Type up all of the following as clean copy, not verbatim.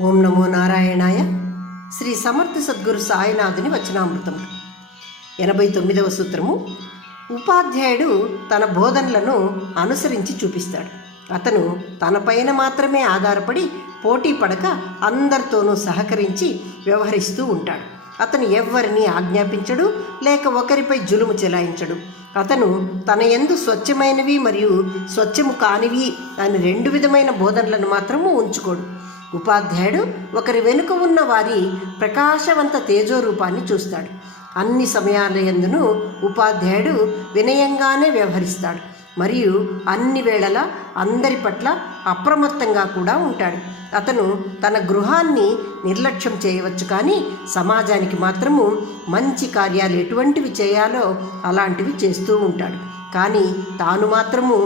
ఓం నమో నారాయణాయ. శ్రీ సమర్థ సద్గురు సాయినాథుని వచనామృతం. 89వ సూత్రము. ఉపాధ్యాయుడు తన బోధనలను అనుసరించి చూపిస్తాడు. అతను తన పైన మాత్రమే ఆధారపడి పోటీ పడక అందరితోనూ సహకరించి వ్యవహరిస్తూ ఉంటాడు. అతను ఎవ్వరిని ఆజ్ఞాపించడు, లేక ఒకరిపై జులుము చెలాయించడు. అతను తన యందు స్వచ్ఛమైనవి మరియు స్వచ్ఛము కానివి అని రెండు విధమైన బోధనలను మాత్రము ఉంచుకోడు. ఉపాధ్యాయుడు ఒకరి వెనుక ఉన్న వారి ప్రకాశవంత తేజోరూపాన్ని చూస్తాడు. అన్ని సమయాల యందును ఉపాధ్యాయుడు వినయంగానే వ్యవహరిస్తాడు మరియు అన్ని వేళలా అందరి పట్ల అప్రమత్తంగా కూడా ఉంటాడు. అతను తన గృహాన్ని నిర్లక్ష్యం చేయవచ్చు, కానీ సమాజానికి మాత్రము మంచి కార్యాలు ఎటువంటివి చేయాలో అలాంటివి చేస్తూ ఉంటాడు. కానీ తాను మాత్రము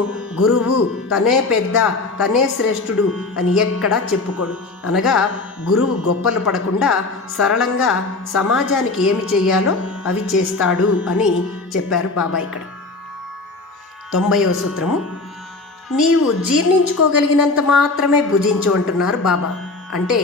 గురువు, తనే పెద్ద, తనే శ్రేష్ఠుడు అని ఎక్కడా చెప్పుకోడు. అనగా గురువు గొప్పలు పడకుండా సరళంగా సమాజానికి ఏమి చేయాలో అవి చేస్తాడు అని చెప్పారు బాబా ఇక్కడ. 90వ సూత్రము. నీవు జీర్ణించుకోగలిగినంత మాత్రమే భుజించు అంటున్నారు బాబా. అంటే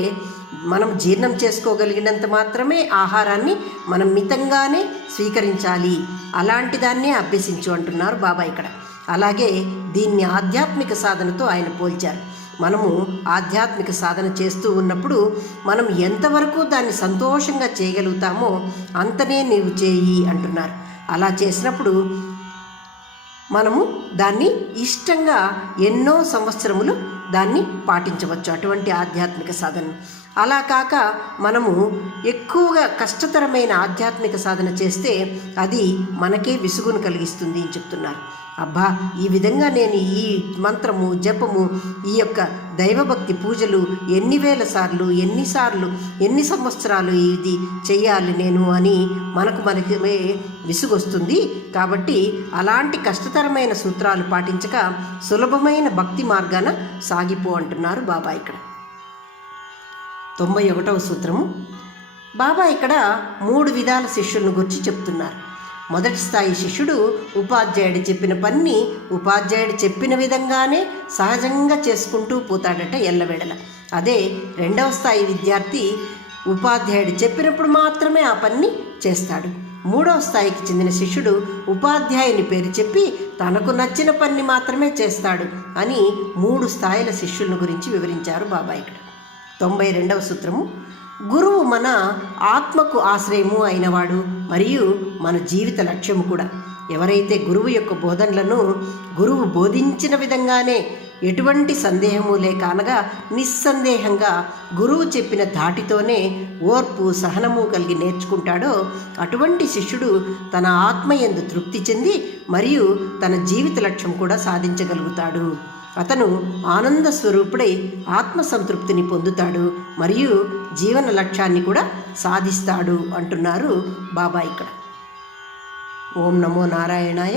మనం జీర్ణం చేసుకోగలిగినంత మాత్రమే ఆహారాన్ని మనం మితంగానే స్వీకరించాలి, అలాంటి దాన్నే అభ్యసించు అంటున్నారు బాబా ఇక్కడ. అలాగే దీన్ని ఆధ్యాత్మిక సాధనతో ఆయన పోల్చారు. మనము ఆధ్యాత్మిక సాధన చేస్తూ ఉన్నప్పుడు మనం ఎంతవరకు దాన్ని సంతోషంగా చేయగలుగుతామో అంతనే నీవు చేయి అంటున్నారు. అలా చేసినప్పుడు మనము దాన్ని ఇష్టంగా ఎన్నో సంవత్సరములు దాన్ని పాటించవచ్చు, అటువంటి ఆధ్యాత్మిక సాధన. అలా కాక మనము ఎక్కువగా కష్టతరమైన ఆధ్యాత్మిక సాధన చేస్తే అది మనకే విసుగును కలిగిస్తుంది అని చెప్తున్నారు. అబ్బా, ఈ విధంగా నేను ఈ మంత్రము జపము, ఈ యొక్క దైవభక్తి పూజలు ఎన్ని వేల సార్లు, ఎన్ని సంవత్సరాలు ఇది చెయ్యాలి నేను అని మనకి విసుగొస్తుంది. కాబట్టి అలాంటి కష్టతరమైన సూత్రాలు పాటించక సులభమైన భక్తి మార్గాన సాగిపో అంటున్నారు బాబా ఇక్కడ. 91వ సూత్రము. బాబా ఇక్కడ 3 విధాల శిష్యులను గురించి చెప్తున్నారు. మొదటి స్థాయి శిష్యుడు ఉపాధ్యాయుడు చెప్పిన పని ఉపాధ్యాయుడు చెప్పిన విధంగానే సహజంగా చేసుకుంటూ పోతాడట ఎల్లవేళల. అదే రెండవ స్థాయి విద్యార్థి ఉపాధ్యాయుడు చెప్పినప్పుడు మాత్రమే ఆ పని చేస్తాడు. మూడవ స్థాయికి చెందిన శిష్యుడు ఉపాధ్యాయుని పేరు చెప్పి తనకు నచ్చిన పని మాత్రమే చేస్తాడు అని 3 స్థాయిల శిష్యుల గురించి వివరించారు బాబా ఇక్కడ. 92వ సూత్రము. గురువు మన ఆత్మకు ఆశ్రయము అయినవాడు మరియు మన జీవిత లక్ష్యము కూడా. ఎవరైతే గురువు యొక్క బోధనలను గురువు బోధించిన విధంగానే ఎటువంటి సందేహము లేక అనగా నిస్సందేహంగా గురువు చెప్పిన ధాటితోనే ఓర్పు సహనము కలిగి నేర్చుకుంటాడో అటువంటి శిష్యుడు తన ఆత్మయందు తృప్తి చెంది మరియు తన జీవిత లక్ష్యం కూడా సాధించగలుగుతాడు. అతను ఆనంద స్వరూపుడై ఆత్మసంతృప్తిని పొందుతాడు మరియు జీవన లక్ష్యాన్ని కూడా సాధిస్తాడు అంటున్నారు బాబా ఇక్కడ. ఓం నమో నారాయణాయ.